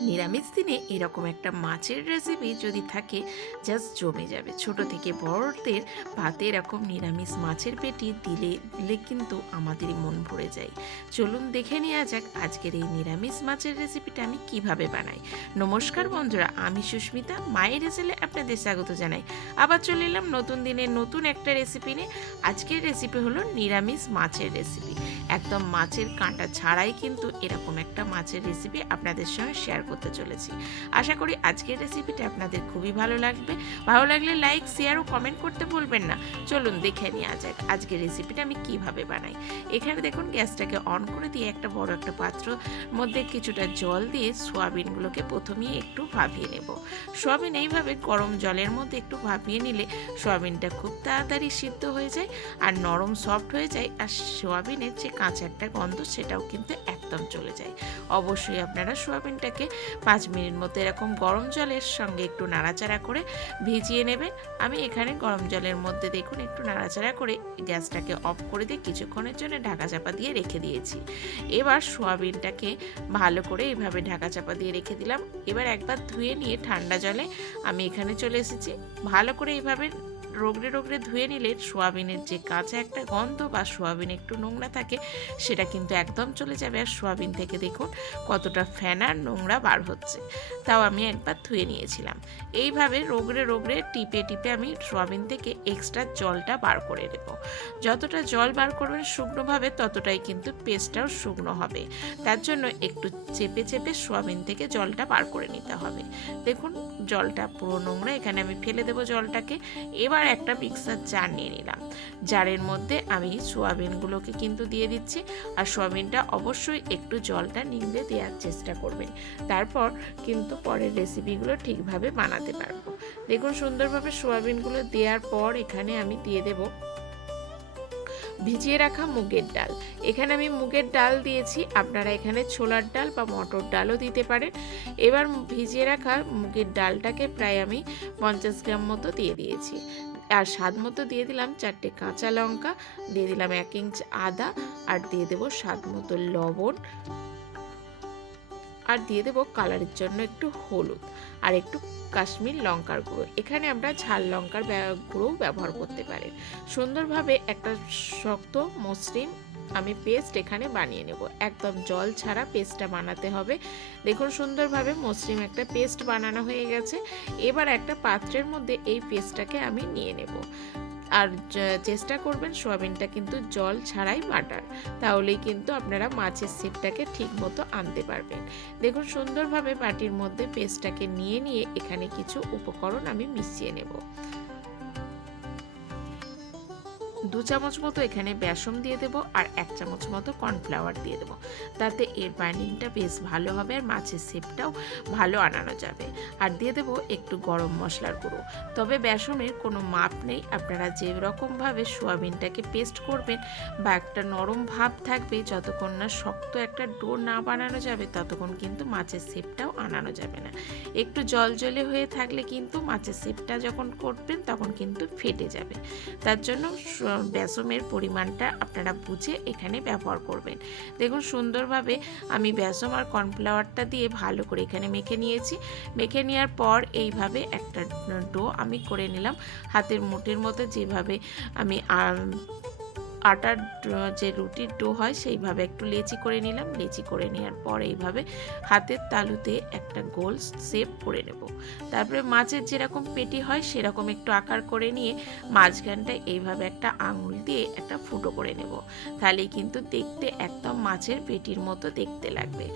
নিরামিষ দিনে এরকম একটা মাছের রেসিপি যদি থাকে জাস্ট জমে যাবে। ছোট থেকে বড়দের ভাতে এরকম নিরামিষ মাছের পেটি দিলে দিলে কিন্তু আমাদেরই মন ভরে যায়। চলুন দেখে নেওয়া যাক আজকের এই নিরামিষ মাছের রেসিপিটা আমি কীভাবে বানাই। নমস্কার বন্ধুরা, আমি সুস্মিতা, মায়ের রেসেলে আপনাদের স্বাগত জানাই। আবার চলে এলাম নতুন দিনের নতুন একটা রেসিপি নিয়ে। আজকের রেসিপি হলো নিরামিষ মাছের রেসিপি একদম মাছের কাঁটা ছাড়াই কিন্তু এরকম একটা মাছের রেসিপি আপনাদের সঙ্গে শেয়ার করতে চলেছি। আশা করি আজকের রেসিপিটা আপনাদের খুবই ভালো লাগবে। ভালো লাগলে লাইক শেয়ার ও কমেন্ট করতে ভুলবেন না। চলুন দেখে নেওয়া যাক আজকের রেসিপিটা আমি কীভাবে বানাই। এখানে দেখুন গ্যাসটাকে অন করে দিয়ে একটা বড় একটা পাত্র মধ্যে কিছুটা জল দিয়ে সোয়াবিনগুলোকে প্রথমেই একটু ভাপিয়ে নেব। সোয়াবিন এইভাবে গরম জলের মধ্যে একটু ভাপিয়ে নিলে সোয়াবিনটা খুব তাড়াতাড়ি সিদ্ধ হয়ে যায় আর নরম সফট হয়ে যায় আর সোয়াবিনের যে কাঁচা একটা গন্ধ সেটাও কিন্তু একদম চলে যায়। অবশ্যই আপনারা সোয়াবিনটাকে পাঁচ মিনিট মতো এরকম গরম জলের সঙ্গে একটু নাড়াচাড়া করে ভিজিয়ে নেবেন। আমি এখানে গরম জলের মধ্যে দেখুন একটু নাড়াচাড়া করে গ্যাসটাকে অফ করে দিয়ে কিছুক্ষণের জন্য ঢাকা চাপা দিয়ে রেখে দিয়েছি। এবার সোয়াবিনটাকে ভালো করে এইভাবে ঢাকা চাপা দিয়ে রেখে দিলাম। এবার একবার ধুয়ে নিয়ে ঠান্ডা জলে আমি এখানে চলে এসেছি। ভালো করে এইভাবে রোগড়ে রোগড়ে ধুয়ে নিলে সোয়াবিনের যে কাঁচা একটা গন্ধ বা সোয়াবিন একটু নোংরা থাকে, সেটা কিন্তু একদম চলে যাবে। আর সোয়াবিন থেকে দেখুন কতটা ফেনার নোংরা বার হচ্ছে। তাও আমি একবার ধুয়ে নিয়েছিলাম। এইভাবে রোগড়ে রোগড়ে টিপে টিপে আমি সোয়াবিন থেকে এক্সট্রা জলটা বার করে দেব যতটা জল বার করবেন শুকনোভাবে, ততটাই কিন্তু পেস্টটাও শুকনো হবে। তার জন্য একটু চেপে চেপে সোয়াবিন থেকে জলটা বার করে নিতে হবে। দেখুন, জলটা পুরো নোংরা। এখানে আমি ফেলে দেবো জলটাকে। এবার একটা মিক্সার জার নিয়ে নিলাম। জারের মধ্যে আমি সোয়াবিনগুলোকে কিন্তু দিয়ে দিচ্ছি আর সোয়াবিনটা অবশ্যই একটু জলটা নিংড়ে দেওয়ার চেষ্টা করবেন। তারপর কিন্তু পরের রেসিপিগুলো ঠিকভাবে বানাতে পারব। দেখুন সুন্দরভাবে সোয়াবিনগুলো দেওয়ার পর এখানে আমি দিয়ে দেবো ভিজিয়ে রাখা মুগের ডাল। এখানে আমি মুগের ডাল দিয়েছি। আপনারা এখানে ছোলার ডাল বা মটর ডালও দিতে পারেন। এবার ভিজিয়ে রাখা মুগের ডালটাকে প্রায় আমি পঞ্চাশ গ্রাম মতো দিয়ে দিয়েছি। আর স্বাদ মতো দিয়ে দিলাম চারটে কাঁচা লঙ্কা, দিয়ে দিলাম এক ইঞ্চ আদা আর দিয়ে দেবো স্বাদ মতো লবণ। আর দিয়ে দেবো কালারের জন্য একটু হলুদ আর একটু কাশ্মীর লঙ্কার গুঁড়ো। এখানে আমরা ঝাল লঙ্কার গুঁড়োও ব্যবহার করতে পারেন সুন্দরভাবে একটা শক্ত মসৃণ আমি পেস্ট এখানে বানিয়ে নেব। একদম জল ছাড়া পেস্টটা বানাতে হবে। দেখুন সুন্দরভাবে মসৃণ একটা পেস্ট বানানো হয়ে গেছে। এবার একটা পাত্রের মধ্যে এই পেস্টটাকে আমি নিয়ে নেব। আর চেষ্টা করবেন সোয়াবিনটা কিন্তু জল ছাড়াই বাটার। তাহলেই কিন্তু আপনারা মাছের সিপটাকে ঠিক মতো আনতে পারবেন। দেখুন সুন্দরভাবে বাটির মধ্যে পেস্টটাকে নিয়ে নিয়ে এখানে কিছু উপকরণ আমি মিশিয়ে নেব। দু চামচ মতো এখানে বেসন দিয়ে দেব আর এক চামচ মতো কর্নফ্লাওয়ার দিয়ে দেবো। তাতে এর বাইন্ডিংটা বেশ ভালো হবে আর মাছের শেপটাও ভালো আনানো যাবে। আর দিয়ে দেবো একটু গরম মশলার গুঁড়ো। তবে বেসনের কোনো মাপ নেই। আপনারা যে রকমভাবে সোয়াবিনটাকে পেস্ট করবেন বা একটা নরম ভাব থাকবে, যতক্ষণ না শক্ত একটা ডো না বানানো যাবে, ততক্ষণ কিন্তু মাছের শেপটাও আনানো যাবে না। একটু জল জলে হয়ে থাকলে কিন্তু মাছের শেপটা যখন করবেন, তখন কিন্তু ফেটে যাবে। তার জন্য বেসমের পরিমাণটা আপনারা বুঝে এখানে ব্যবহার করবেন। দেখুন সুন্দরভাবে আমি বেসম আর কর্নফ্লাওয়ারটা দিয়ে ভালো করে এখানে মেখে নিয়েছি। মেখে নেওয়ার পর এইভাবে একটা ডো আমি করে নিলাম। হাতের মুঠের মতো যেভাবে আমি আটার যে রুটির ডো হয় সেইভাবে একটু লেচি করে নিলাম। লেচি করে নেওয়ার পর এইভাবে হাতের তালুতে একটা গোল শেপ করে নেব। তারপরে মাছের যেরকম পেটি হয় সেরকম একটু আকার করে নিয়ে মাঝখানটা এইভাবে একটা আঙুল দিয়ে একটা ফুটো করে নেব। তাহলেই কিন্তু দেখতে একদম মাছের পেটির মতো দেখতে লাগবে।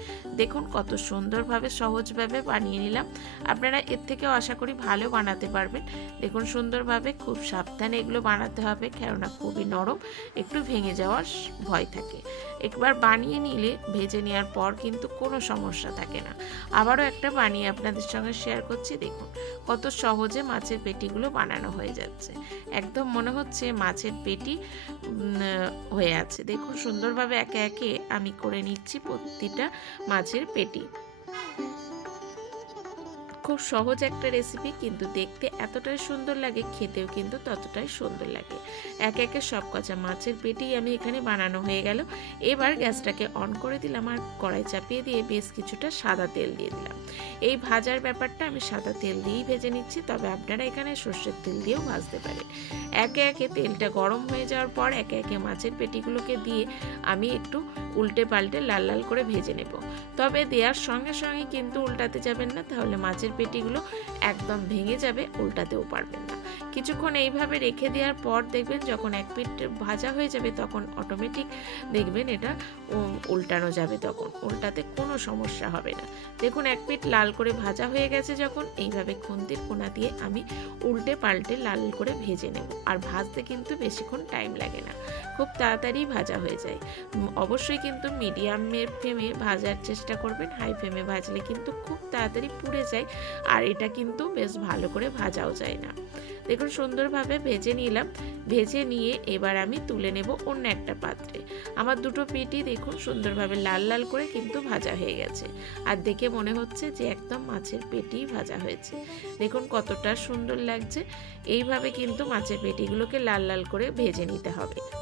দেখুন কত সুন্দরভাবে সহজভাবে বানিয়ে নিলাম। আপনারা এর থেকেও আশা করি ভালো বানাতে পারবেন। দেখুন সুন্দরভাবে খুব সাবধানে এগুলো বানাতে হবে, কেননা খুবই নরম। একটু ভেঙে যাওয়ার ভয় থাকে। একবার বানিয়ে নিলে, ভেজে নেওয়ার পর কিন্তু কোনো সমস্যা থাকে না। আবারও একটা বানিয়ে আপনাদের সঙ্গে শেয়ার করছি, দেখুন কত সহজে মাছের পেটিগুলো বানানো হয়ে যাচ্ছে। একদম মনে হচ্ছে মাছের পেটি হয়ে আছে। দেখুন সুন্দরভাবে একে একে আমি করে নিচ্ছি প্রতিটা মাছের পেটি। খুব সহজ একটা রেসিপি কিন্তু দেখতে এতটাই সুন্দর লাগে, খেতেও কিন্তু ততটাই সুন্দর লাগে। এক একে সব কাঁচা মাছের পেটি আমি এখানে বানানো হয়ে গেল। এবার গ্যাসটাকে অন করে দিলাম আর কড়াই চাপিয়ে দিয়ে বেশ কিছুটা সাদা তেল দিয়ে দিলাম। এই ভাজার ব্যাপারটা আমি সাদা তেল দিয়েই ভেজে নিচ্ছি, তবে আপনারা এখানে সর্ষের তেল দিয়েও ভাজতে পারেন। একে একে তেলটা গরম হয়ে যাওয়ার পর একে একে মাছের পেটিগুলোকে দিয়ে আমি একটু উল্টে পাল্টে লাল লাল করে ভেজে নেব। তবে দেওয়ার সঙ্গে সঙ্গে কিন্তু উল্টাতে যাবেন না, তাহলে মাছের পেটিগুলো একদম ভেঙে যাবে, উল্টাতেও পারবেন না। কিছুক্ষণ এইভাবে রেখে দেওয়ার পর দেখবেন যখন এক পিঠ ভাজা হয়ে যাবে তখন অটোমেটিক দেখবেন এটা উল্টানো যাবে তখন। উল্টাতে কোনো সমস্যা হবে না। দেখুন, এক পিঠ লাল করে ভাজা হয়ে গেছে যখন, এইভাবে খুন্তির কোনা দিয়ে আমি উল্টে পাল্টে লাল করে ভেজে নেব। আর ভাজতে কিন্তু বেশিক্ষণ টাইম লাগে না। খুব তাড়াতাড়ি ভাজা হয়ে যায়। অবশ্যই কিন্তু মিডিয়ামের ফ্লেমে ভাজার চেষ্টা করবেন। হাই ফ্লেমে ভাজলে কিন্তু খুব তাড়াতাড়ি পুড়ে যায়। আর এটা কিন্তু বেশ ভালো করে ভাজাও যায় না। দেখুন, সুন্দরভাবে ভেজে নিলাম। ভেজে নিয়ে এবার আমি তুলে নেব অন্য একটা পাত্রে। আমার দুটো পিটি দেখুন, সুন্দরভাবে লাল লাল করে কিন্তু ভাজা হয়ে গেছে। আর দেখে মনে হচ্ছে যে একদম মাছের পেটি ভাজা হয়েছে। দেখুন, কতটা সুন্দর লাগছে। এইভাবে কিন্তু মাছের পেটিগুলোকে লাল লাল করে ভেজে নিতে হবে।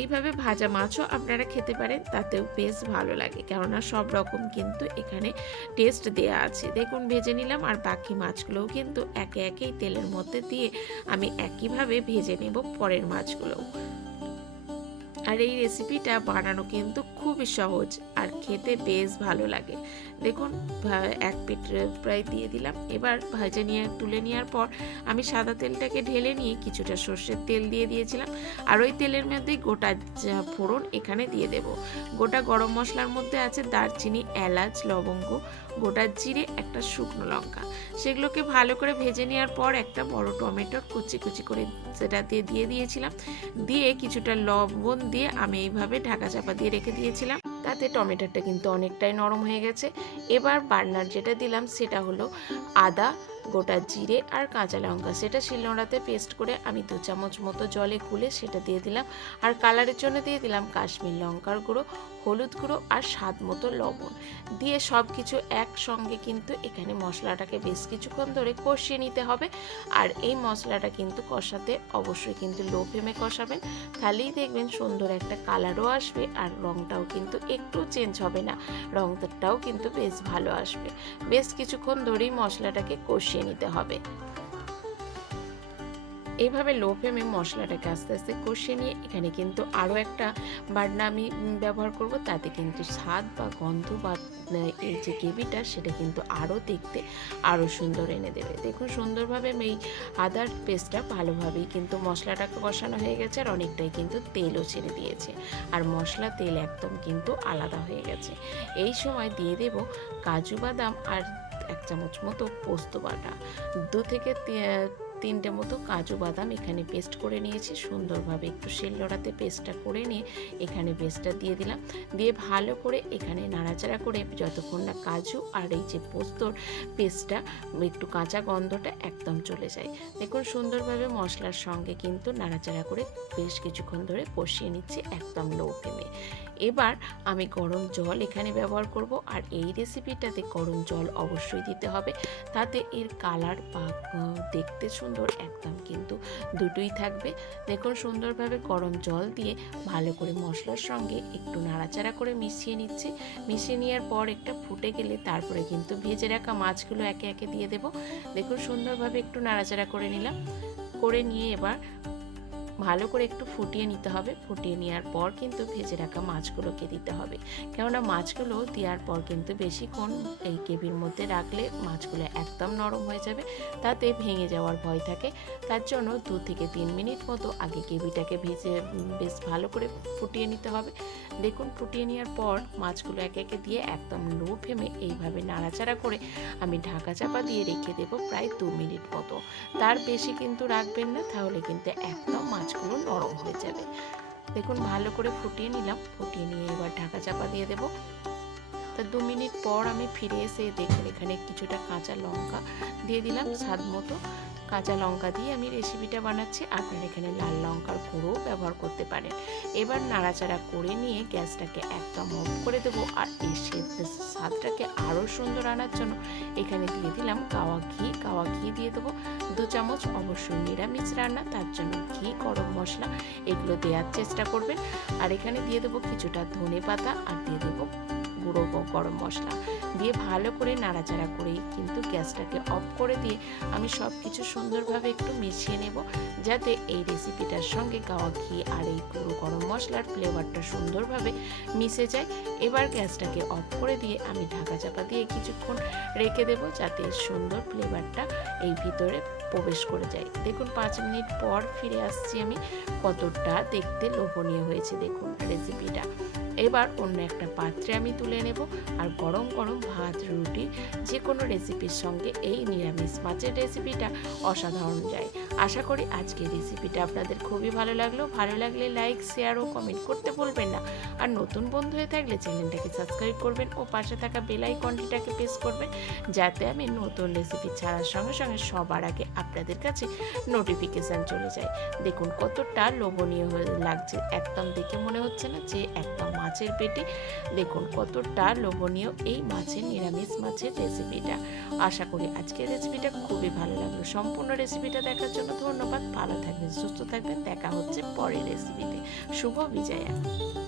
এইভাবে ভাজা মাছও আপনারা খেতে পারেন, তাতেও বেশ ভালো লাগে। কেননা সব রকম কিন্তু এখানে টেস্ট দেয়া আছে। দেখুন, ভেজে নিলাম আর বাকি মাছগুলোও কিন্তু একে একেই তেলের মধ্যে দিয়ে আমি একইভাবে ভেজে নেব পরের মাছগুলোও। আর এই রেসিপিটা বানানো কিন্তু খুবই সহজ আর খেতে বেশ ভালো লাগে। দেখুন এক পিঠ প্রায় দিয়ে দিলাম। এবার ভাজে নিয়ে, তুলে নেওয়ার পর আমি সাদা তেলটাকে ঢেলে নিয়ে কিছুটা সর্ষের তেল দিয়ে দিয়েছিলাম। আর ওই তেলের মধ্যেই গোটা ফোড়ন এখানে দিয়ে দেব। গোটা গরম মশলার মধ্যে আছে দারচিনি, এলাচ, লবঙ্গ, গোটা জিরে, একটা শুকনো লঙ্কা। সেগুলোকে ভালো করে ভেজে নেওয়ার পর একটা বড় টমেটোর কুচি কুচি করে সেটা দিয়ে দিয়ে দিয়েছিলাম। দিয়ে কিছুটা লবণ দিয়ে আমি এইভাবে ঢাকা চাপা দিয়ে রেখে দিয়েছিলাম। তাতে টমেটোটা কিন্তু অনেকটাই নরম হয়ে গেছে। এবার বার্নার যেটা দিলাম সেটা হলো আদা গোটা জিরে আর কাঁচা লঙ্কা। সেটা শিলনোড়াতে পেস্ট করে আমি দু চামচ মতো জলে গুলে সেটা দিয়ে দিলাম। আর কালারের জন্য দিয়ে দিলাম কাশ্মীর লঙ্কার গুঁড়ো, হলুদ গুঁড়ো আর স্বাদ মতো লবণ। দিয়ে সব কিছু একসঙ্গে কিন্তু এখানে মশলাটাকে বেশ কিছুক্ষণ ধরে কষিয়ে নিতে হবে। আর এই মশলাটা কিন্তু কষাতে অবশ্যই কিন্তু লো ফ্লেমে কষাবেন। তাহলেই দেখবেন সুন্দর একটা কালারও আসবে আর রঙটাও কিন্তু একটু চেঞ্জ হবে না। রঙটাও কিন্তু বেশ ভালো আসবে। বেশ কিছুক্ষণ ধরেই মশলাটাকে কষিয়ে নিতে হবে। এইভাবে লো ফ্লেমে মশলাটাকে আস্তে আস্তে কষিয়ে নিয়ে এখানে কিন্তু আরও একটা বাটনা আমি ব্যবহার করব। তাতে কিন্তু স্বাদ বা গন্ধ বা এই যে গ্রেভিটা সেটা কিন্তু আরও দেখতে আরও সুন্দর এনে দেবে। দেখুন সুন্দরভাবে এই আদার পেস্টটা ভালোভাবেই কিন্তু মশলাটাকে কষানো হয়ে গেছে আর অনেকটাই কিন্তু তেলও ছেড়ে দিয়েছে। আর মশলা, তেল একদম কিন্তু আলাদা হয়ে গেছে। এই সময় দিয়ে দেব কাজু বাদাম আর এক চামচ মতো পোস্ত বাটা। দু থেকে তিনটে মতো কাজু বাদাম এখানে পেস্ট করে নিয়েছি। সুন্দরভাবে একটু শিলনোড়াতে পেস্টটা করে নিয়ে এখানে পেস্টটা দিয়ে দিলাম। দিয়ে ভালো করে এখানে নাড়াচাড়া করে যতক্ষণ না কাজু আর এই যে পোস্তর পেস্টটা একটু কাঁচা গন্ধটা একদম চলে যায়। দেখুন সুন্দরভাবে মশলার সঙ্গে কিন্তু নাড়াচাড়া করে বেশ কিছুক্ষণ ধরে কষিয়ে নিচ্ছি একদম লো ফ্লেমে এবার আমি গরম জল এখানে ব্যবহার করব আর এই রেসিপিটাতে গরম জল অবশ্যই দিতে হবে। তাতে এর কালার বা দেখতে সুন্দর একদম কিন্তু দুটোই থাকবে। দেখুন সুন্দরভাবে গরম জল দিয়ে ভালো করে মশলার সঙ্গে একটু নাড়াচাড়া করে মিশিয়ে নিচ্ছি। মিশিয়ে নেওয়ার পর একটা ফুটে গেলে তারপরে কিন্তু ভেজে রাখা মাছগুলো একে একে দিয়ে দেব। দেখুন সুন্দরভাবে একটু নাড়াচাড়া করে নিলাম। করে নিয়ে এবার ভালো করে একটু ফুটিয়ে নিতে হবে। ফুটিয়ে নেওয়ার পর কিন্তু ভেজে রাখা মাছগুলোকে দিতে হবে। কেননা মাছগুলো দেওয়ার পর কিন্তু বেশিক্ষণ এই গ্রেভির মধ্যে রাখলে মাছগুলো একদম নরম হয়ে যাবে, তাতে ভেঙে যাওয়ার ভয় থাকে। তার জন্য দু থেকে তিন মিনিট মতো আগে গ্রেভিটাকে ভেজে বেশ ভালো করে ফুটিয়ে নিতে হবে। দেখুন, ফুটিয়ে নেওয়ার পর মাছগুলো একে একে দিয়ে একদম লো ফ্লেমে এইভাবে নাড়াচাড়া করে আমি ঢাকা চাপা দিয়ে রেখে দেবো প্রায় দু মিনিট মতো। তার বেশি কিন্তু রাখবেন না, তাহলে কিন্তু একদম মাছগুলো নরম হয়ে যাবে। দেখুন, ভালো করে ফুটিয়ে নিলাম। ফুটিয়ে নিয়ে এবার ঢাকা চাপা দিয়ে দেবো। তা দু মিনিট পর আমি ফিরে এসে দেখুন, এখানে কিছুটা কাঁচা লঙ্কা দিয়ে দিলাম স্বাদ মতো। কাঁচা লঙ্কা দিয়ে আমি রেসিপিটা বানাচ্ছি। আপনারা এখানে লাল লঙ্কার গুঁড়ো ব্যবহার করতে পারেন। এবার নাড়াচাড়া করে নিয়ে গ্যাসটাকে একদম অফ করে দেবো। আর এসে স্বাদটাকে আরও সুন্দর আনার জন্য এখানে দিয়ে দিলাম কাওয়া ঘি। কাওয়া ঘি দিয়ে দেবো। দু চামচ অবশ্যই নিরামিষ রান্না, তার জন্য ঘি, গরম মশলা, এগুলো দেওয়ার চেষ্টা করবেন। আর এখানে দিয়ে দেবো কিছুটা ধনে পাতা আর দিয়ে দেবো গুঁড়ো গরম মশলা দিয়ে ভালো করে নাড়াচাড়া করে কিন্তু গ্যাসটাকে অফ করে দিয়ে আমি সব কিছু সুন্দরভাবে একটু মিশিয়ে নেব যাতে এই রেসিপিটার সঙ্গে গাওয়া ঘি আর এই গুঁড়ো গরম মশলার ফ্লেভারটা সুন্দরভাবে মিশে যায়। এবার গ্যাসটাকে অফ করে দিয়ে আমি ঢাকা চাপা দিয়ে কিছুক্ষণ রেখে দেব যাতে সুন্দর ফ্লেভারটা এই ভিতরে প্রবেশ করে যায়। দেখুন, পাঁচ মিনিট পর ফিরে আসছি আমি। কতটা দেখতে লোভনীয় হয়েছে, দেখুন রেসিপিটা। এবার অন্য একটা পাত্রে আমি তুলে নেব আর গরম গরম ভাত, রুটি, যে কোনো রেসিপির সঙ্গে এই নিরামিষ মাছের রেসিপিটা অসাধারণ যায়। আশা করি আজকের রেসিপিটা আপনাদের খুবই ভালো লাগল। ভালো লাগলে লাইক, শেয়ার ও কমেন্ট করতে ভুলবেন না। আর নতুন বন্ধু হয়ে থাকলে চ্যানেলটাকে সাবস্ক্রাইব করবেন ও পাশে থাকা বেল আইকনটিটাকে প্রেস করবেন যাতে আমি নতুন রেসিপি ছাড়ার সঙ্গে সঙ্গে সবার আগে আপনাদের কাছে নোটিফিকেশান চলে যায়। দেখুন কতটা লোভনীয় লাগছে। একদম দেখে মনে হচ্ছে না যে একদম মাছের পেটে। দেখুন কতটা লোভনীয় এই মাছের, নিরামিষ মাছের রেসিপিটা। আশা করি আজকের রেসিপিটা খুবই ভালো লাগল। সম্পূর্ণ রেসিপিটা দেখার জন্য ধন্যবাদ। ভালো থাকবেন, সুস্থ থাকবেন। দেখা হচ্ছে পরের রেসিপিতে। শুভ বিজয়া।